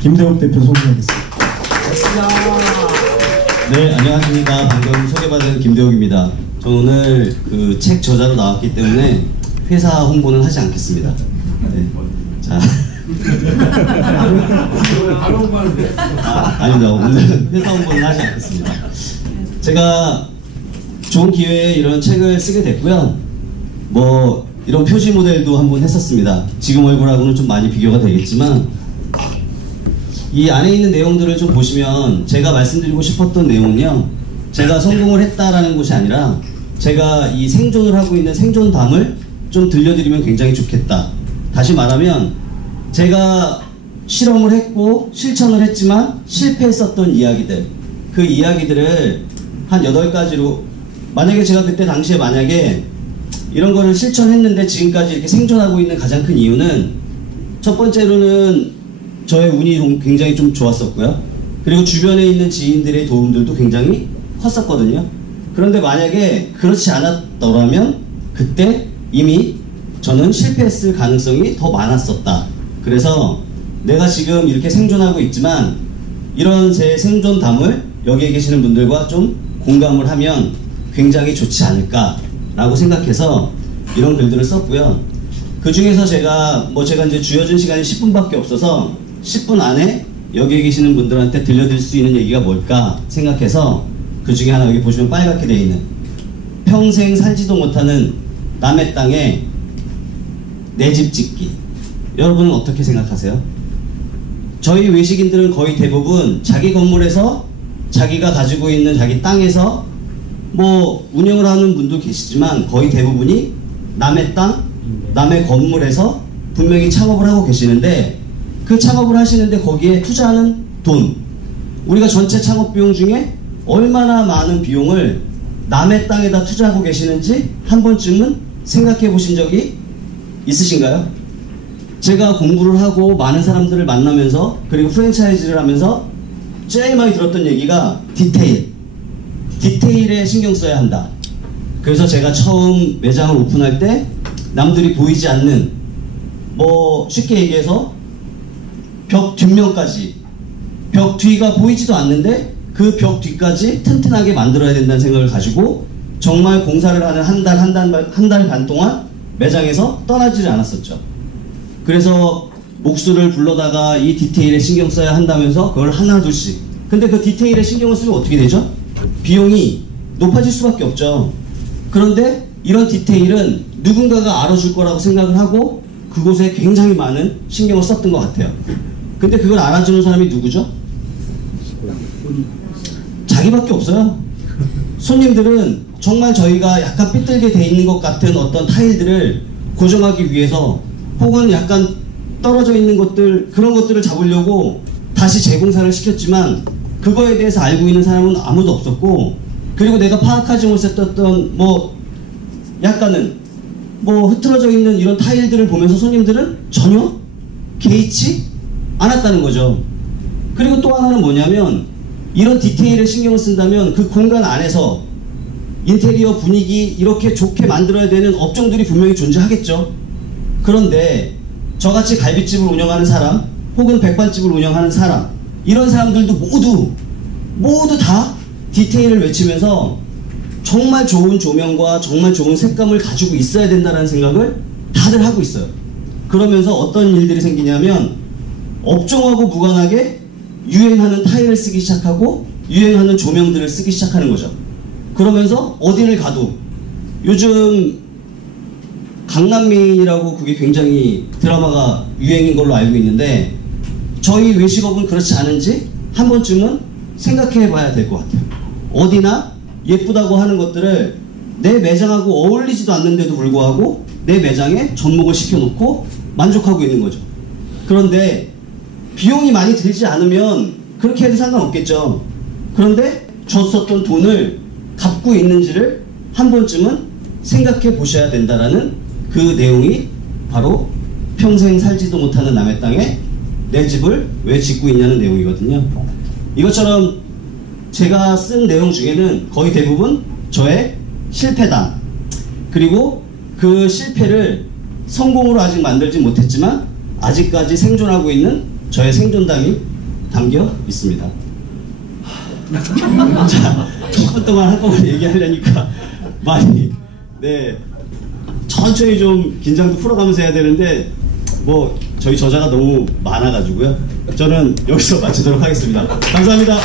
김대욱 대표 소개하겠습니다. 네, 안녕하십니까. 방금 소개받은 김대욱입니다. 저 오늘 그 책 저자로 나왔기 때문에 회사 홍보는 하지 않겠습니다. 네. 자. 아닙니다. 오늘 회사 홍보는 하지 않겠습니다. 제가 좋은 기회에 이런 책을 쓰게 됐고요. 뭐 이런 표지 모델도 한번 했었습니다. 지금 얼굴하고는 좀 많이 비교가 되겠지만 이 안에 있는 내용들을 좀 보시면 제가 말씀드리고 싶었던 내용은요, 제가 성공을 했다라는 것이 아니라 제가 이 생존을 하고 있는 생존담을 좀 들려드리면 굉장히 좋겠다. 다시 말하면 제가 실험을 했고 실천을 했지만 실패했었던 이야기들, 그 이야기들을 한 8가지로, 만약에 제가 그때 당시에 만약에 이런 거를 실천했는데 지금까지 이렇게 생존하고 있는 가장 큰 이유는, 첫 번째로는 저의 운이 굉장히 좀 좋았었고요. 그리고 주변에 있는 지인들의 도움들도 굉장히 컸었거든요. 그런데 만약에 그렇지 않았더라면 그때 이미 저는 실패했을 가능성이 더 많았었다. 그래서 내가 지금 이렇게 생존하고 있지만 이런 제 생존담을 여기에 계시는 분들과 좀 공감을 하면 굉장히 좋지 않을까라고 생각해서 이런 글들을 썼고요. 그 중에서 제가 이제 주어진 시간이 10분밖에 없어서 10분 안에 여기에 계시는 분들한테 들려드릴 수 있는 얘기가 뭘까 생각해서 그 중에 하나, 여기 보시면 빨갛게 되어 있는 평생 살지도 못하는 남의 땅에 내 집 짓기. 여러분은 어떻게 생각하세요? 저희 외식인들은 거의 대부분 자기 건물에서 자기가 가지고 있는 자기 땅에서 뭐 운영을 하는 분도 계시지만 거의 대부분이 남의 땅, 남의 건물에서 분명히 창업을 하고 계시는데, 그 창업을 하시는데 거기에 투자하는 돈, 우리가 전체 창업 비용 중에 얼마나 많은 비용을 남의 땅에다 투자하고 계시는지 한 번쯤은 생각해 보신 적이 있으신가요? 제가 공부를 하고 많은 사람들을 만나면서 그리고 프랜차이즈를 하면서 제일 많이 들었던 얘기가 디테일에 신경 써야 한다. 그래서 제가 처음 매장을 오픈할 때 남들이 보이지 않는, 뭐 쉽게 얘기해서 벽 뒷면까지, 벽 뒤가 보이지도 않는데 그 벽 뒤까지 튼튼하게 만들어야 된다는 생각을 가지고 정말 공사를 하는 한 달 반 동안 매장에서 떠나지를 않았었죠. 그래서 목수를 불러다가 이 디테일에 신경 써야 한다면서 그걸 하나둘씩. 근데 그 디테일에 신경을 쓰면 어떻게 되죠? 비용이 높아질 수밖에 없죠. 그런데 이런 디테일은 누군가가 알아줄 거라고 생각을 하고 그곳에 굉장히 많은 신경을 썼던 것 같아요. 근데 그걸 알아주는 사람이 누구죠? 자기밖에 없어요. 손님들은 정말 저희가 약간 삐뚤게 돼 있는 것 같은 어떤 타일들을 고정하기 위해서, 혹은 약간 떨어져 있는 것들, 그런 것들을 잡으려고 다시 재공사를 시켰지만 그거에 대해서 알고 있는 사람은 아무도 없었고, 그리고 내가 파악하지 못했던 뭐 약간은 뭐 흐트러져 있는 이런 타일들을 보면서 손님들은 전혀 개의치 않았다는 거죠. 그리고 또 하나는 뭐냐면, 이런 디테일에 신경을 쓴다면 그 공간 안에서 인테리어 분위기 이렇게 좋게 만들어야 되는 업종들이 분명히 존재하겠죠. 그런데 저같이 갈비집을 운영하는 사람, 혹은 백반집을 운영하는 사람, 이런 사람들도 모두 다 디테일을 외치면서 정말 좋은 조명과 정말 좋은 색감을 가지고 있어야 된다는 생각을 다들 하고 있어요. 그러면서 어떤 일들이 생기냐면 업종하고 무관하게 유행하는 타일을 쓰기 시작하고 유행하는 조명들을 쓰기 시작하는 거죠. 그러면서 어디를 가도, 요즘 강남미인이라고 그게 굉장히 드라마가 유행인 걸로 알고 있는데, 저희 외식업은 그렇지 않은지 한 번쯤은 생각해 봐야 될 것 같아요. 어디나 예쁘다고 하는 것들을 내 매장하고 어울리지도 않는데도 불구하고 내 매장에 접목을 시켜놓고 만족하고 있는 거죠. 그런데 비용이 많이 들지 않으면 그렇게 해도 상관없겠죠. 그런데 줬었던 돈을 갚고 있는지를 한 번쯤은 생각해 보셔야 된다라는 그 내용이 바로 평생 살지도 못하는 남의 땅에 내 집을 왜 짓고 있냐는 내용이거든요. 이것처럼 제가 쓴 내용 중에는 거의 대부분 저의 실패담, 그리고 그 실패를 성공으로 아직 만들지 못했지만 아직까지 생존하고 있는 저의 생존담이 담겨 있습니다. 자, 10분 동안 한꺼번에 얘기하려니까 많이, 네, 천천히 좀 긴장도 풀어가면서 해야 되는데, 뭐, 저희 저자가 너무 많아가지고요. 저는 여기서 마치도록 하겠습니다. 감사합니다.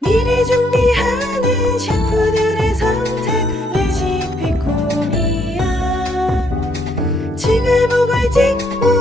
미래 준비하는 셰프들의 선택 레시피 코리아 칭얼목을 찍고